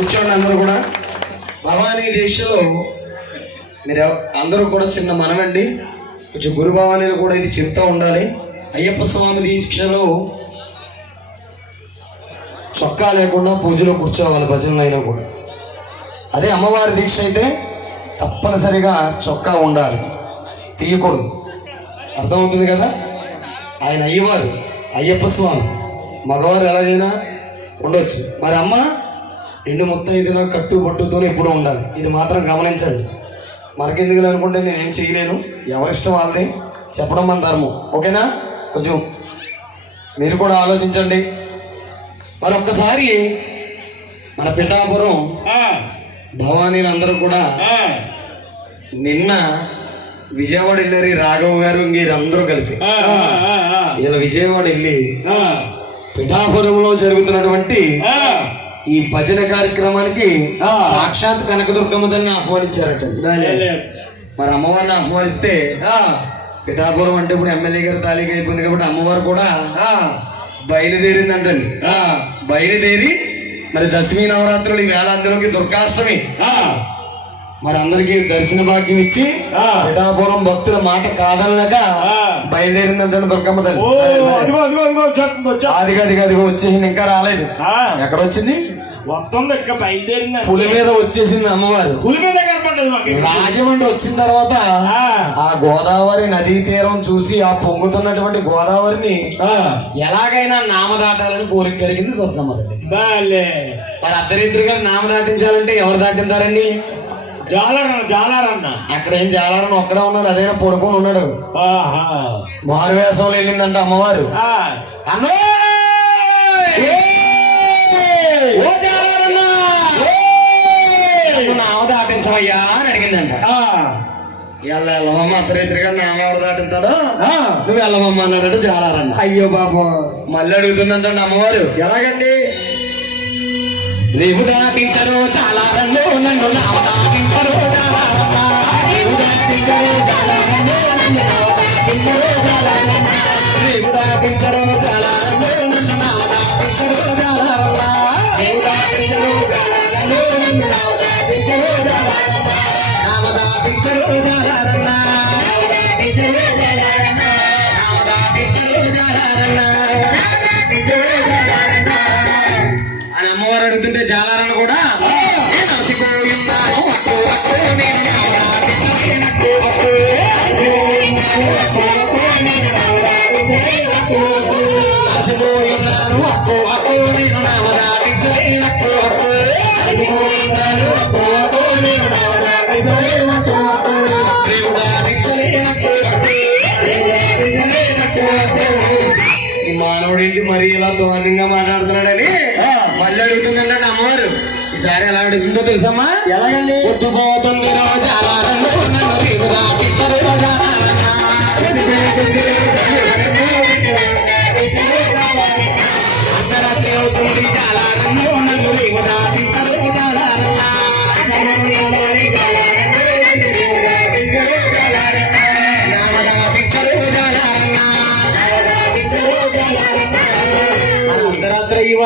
కూర్చోండి అందరూ కూడా. భవానీ దీక్షలో మీరు అందరూ కూడా చిన్న మనమండి. కొంచెం గురు భవానీలు కూడా ఇది చెప్తూ ఉండాలి. అయ్యప్ప స్వామి దీక్షలో చొక్కా లేకుండా పూజలో కూర్చోవాలి భజనలు అయినా కూడా. అదే అమ్మవారి దీక్ష అయితే తప్పనిసరిగా చొక్కా ఉండాలి. తీయకూడదు. అర్థమవుతుంది కదా? ఆయన అయ్యవారు అయ్యప్ప స్వామి. మగవారు ఎలాగైనా ఉండొచ్చు. మరి అమ్మ? రెండు ముత్తైదున కట్టు బొట్టుతోనే ఎప్పుడూ ఉండాలి. ఇది మాత్రం గమనించండి. మనకెందుకు అనుకుంటే నేనేం చేయలేను. ఎవరిష్టం వాళ్ళది. చెప్పడం మన ధర్మం. ఓకేనా? కొంచెం మీరు కూడా ఆలోచించండి. మరి ఒక్కసారి మన పిఠాపురం భవానీలు అందరూ కూడా నిన్న విజయవాడ వెళ్ళారు రాఘవ్ గారు ఇంకీరందరూ కలిపి. ఇలా విజయవాడ వెళ్ళి పిఠాపురంలో జరుగుతున్నటువంటి ఈ భజన కార్యక్రమానికి సాక్షాత్ కనకదుర్గమ్మ తల్లిని ఆహ్వానించారట. మరి అమ్మవారిని ఆహ్వానిస్తే పిఠాపురం అంటే ఇప్పుడు ఎమ్మెల్యే గారు తాలీగా అయిపోయింది కాబట్టి అమ్మవారు కూడా బయలుదేరిందంటండి. బయలుదేరి మరి దశమి నవరాత్రులు ఈ వేళ అందులోకి దుర్గాష్టమి మరి అందరికి దర్శన భాగ్యం ఇచ్చి పిఠాపురం భక్తుల మాట కాదనక బయలుదేరిందంటే దుర్గమ్మ తల్లి. అది అది అది వచ్చేసింది ఇంకా రాలేదు. ఎక్కడ వచ్చింది వస్తుంది ఇంకా బయలుదేరింది పులి మీద వచ్చేసింది అమ్మవారు. పులి మీద కనపడ్డది రాజమండ్రి వచ్చిన తర్వాత ఆ, గోదావరి నదీ తీరం చూసి ఆ పొంగుతున్నటువంటి గోదావరిని ఎలాగైనా నామదాటాలని కోరిక కలిగింది దుర్గమ్మ తల్లికి. బాలే మరి అర్ధరిత్రిగా నామ దాటించాలంటే ఎవరు దాటింటారండి? జాలరన్న జాలరన్న. అక్కడ ఏం చేయాలని ఒక్కడే ఉన్నాడు అదైనా పడుకొని ఉన్నాడు? ఆహా. మారు వేసంలో వెళ్ళిందంట అమ్మవారు. అన్నో జాలారన్నా! నామ దాటించవయ్యా అని అడిగిందంట. ఆ, ఇవాళ వెళ్ళమమ్మ అర్ధరిత్రిగా నామ ఎవరు దాటింటాడో నువ్వు వెళ్ళమమ్మ అన్నాడు జాలారన్న. అయ్యో బాబు. మళ్ళీ అడుగుతుందంట అమ్మవారు. ఎలాగండి? రేవు దాటించరు చాలా నన్ను నామ దాటించరు అడుగుతుంటే జాలారన్న కూడా నేను మళ్ళీ అడుగుతుందంటే అమ్మవారు. ఈసారి ఎలా అడుగుతుందో తెలుసమ్మా? ఎలాగండి? పొద్దుపోతుంది రోజు. అర్ధరాత్రి అవుతుంది నన్ను రేపు దాటించరు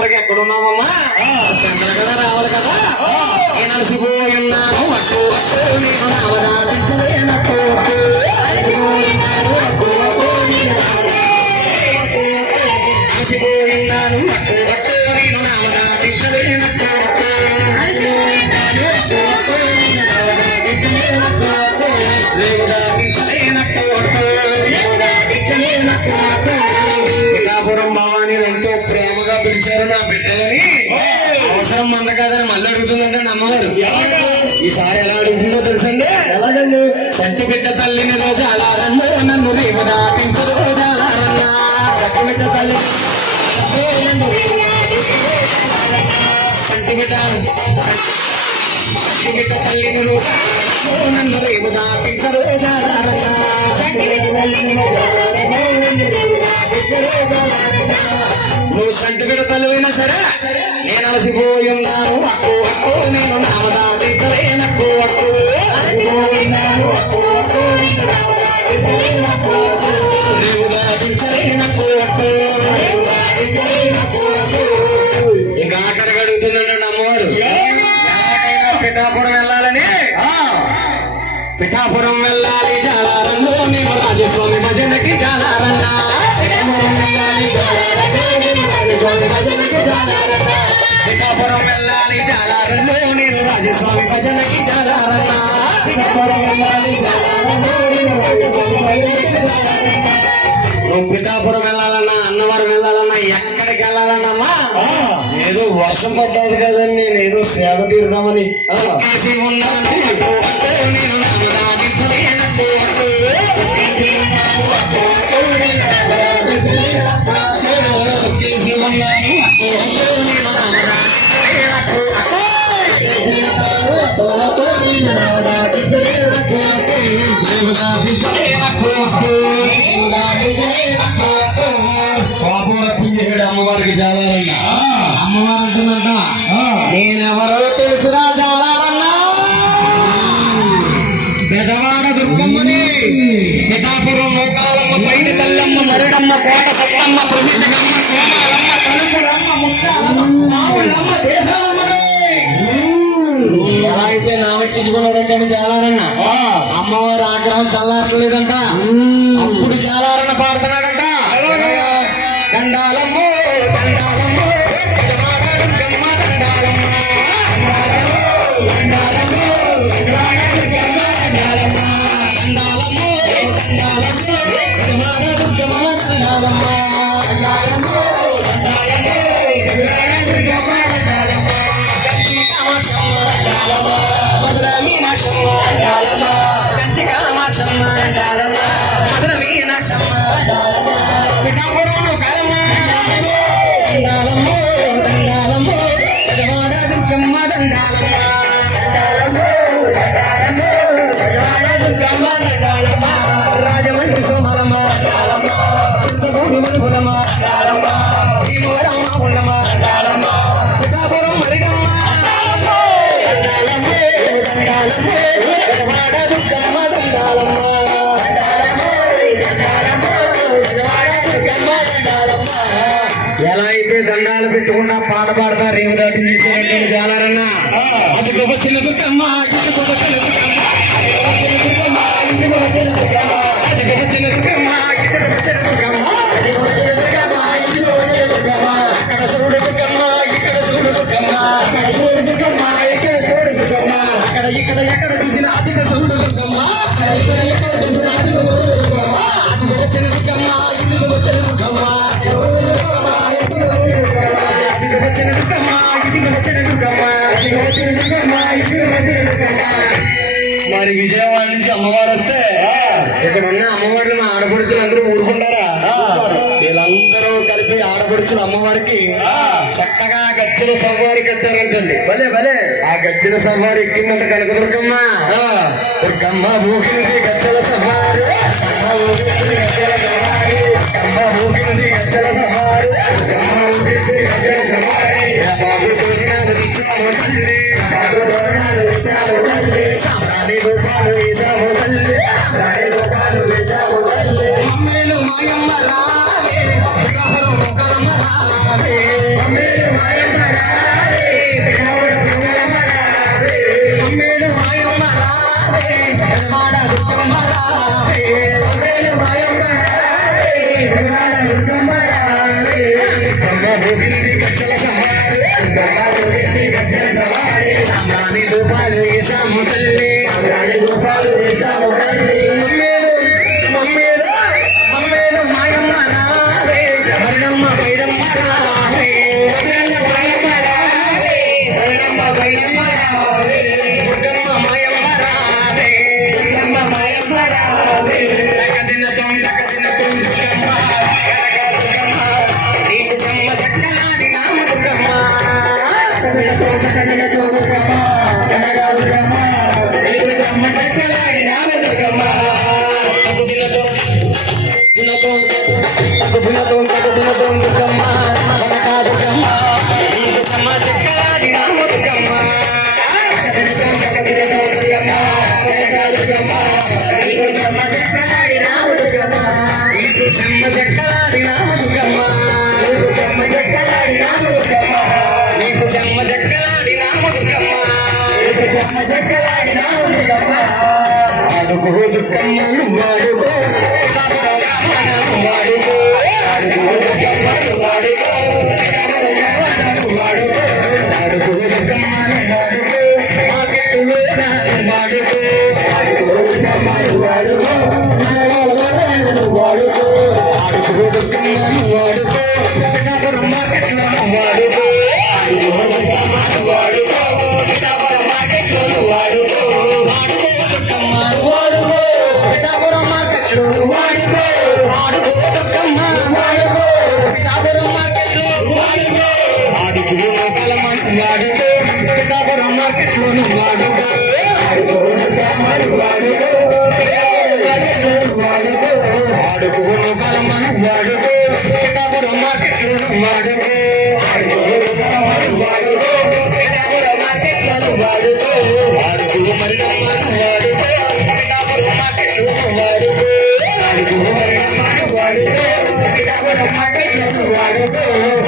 వరకు ఎక్కడున్నామమ్మా రావాలి కదా. నేను అలసిపోయి ఉన్నాను అమ్మగారు ఈసారి ఎలా అడుగుతుందో తెలుసండి ఎలాగండి సంటి బిడ్డ తల్లిని రోజు అలా రన్ను నన్ను రేపు దాటించు రోజు అలా రన్నా. బిడ్డ తల్లి సంటి బిడ్డ సంటి బిడ్డ తల్లిని రోజు నన్ను రేపు దాటించు రోజు అలా రన్నా. సంటి బిడ్డ తల్లిని రోజు నువ్వు సంటి బిడ్డ తల్లివైనా సరే నేను అలసిపోయి ఉన్నాను. అక్కో అక్కో నేను నామదాటి పిఠాపురం వెళ్ళాలి రాజస్వామి భజనకి పిఠాపురం వెళ్ళాలి రాజస్వామి భజనకి నువ్వు పిఠాపురం వెళ్ళాలన్నా అన్నవరం వెళ్ళాలన్నా ఎక్కడికి వెళ్ళాలన్నమ్మా ఏదో వర్షం పడ్డది కదండి నేను ఏదో సేవ తీరుదామని ఉన్నాను నేను బెజవాడ దుర్గమ్మని పిఠాపురం లోకాలమ్మ పైన తల్లమ్మ మరుడమ్మ కోట సత్తమ్మ ప్రమితమ్మ సోమాలమ్మ తలుపులమ్మ ముత్యాలమ్మ మావులమ్మ దేశాలమ్మని. ఎలా అయితే నామెక్కించుకున్నాడంటే చాలారన్న అమ్మవారి ఆగ్రహం చల్లారట్లేదంట. అప్పుడు చాలారన్న పాడుతున్నాడంట దండాలమ్మ దండాలమ్మ బెజవాడ దుర్గమ్మ దండాలమ్మ. దండాలమ్మ దండాలమ్మ బెజవాడ దుర్గమ్మ దండాలమ్మ. రాజమండ్రి సోమలమ్మ చింతపూడి దండాలు పెట్టుకున్నా పాట పాడతా రేవు దాటి చాలారన్న అది గొప్ప చిన్న దుర్గమ్మ ఇది గొప్ప చిన్న దుర్గమ్మ. అది గొప్ప చిన్న దుర్గమ్మ అది గొప్ప చిన్న దుర్గమ్మ ఇది గొప్ప చిన్న దుర్గమ్మ. అది గొప్ప చిన్న దుర్గమ్మ ఇది గొప్ప చిన్న దుర్గమ్మ. అక్కడ చూడు దుర్గమ్మ ఇక్కడ చూడు దుర్గమ్మ. అక్కడ చూడు దుర్గమ్మ ఇక్కడ చూడు దుర్గమ్మ. అక్కడ ఇక్కడ ఎక్కడ చూసిన అధిక చూడు మరి విజయవాడ నుంచి అమ్మవారు వస్తే ఇక్కడ ఉన్న అమ్మవారిని మా ఆడపడుచులు అందరూ ఊరుకుంటారా? వీళ్ళందరూ కలిపి ఆడపడుచులు అమ్మవారికి చక్కగా గచ్చిన సవారి కట్టారంటండి. భలే భలే. ఆ గచ్చిన సవారి ఎక్కిందంట కనక దుర్గమ్మ దుర్గమ్మ ఊహింది గచ్చల సవారు గచ్చల సవారు గచ్చల సవారు 我们团 गोद कमल मार दो मार दो गोद कमल मार दो मार दो मार गोद कमल मार दो आगे तुम्हें मार दो गोद कमल मार दो मार दो मार गोद कमल मार వాడుకో వాడుకో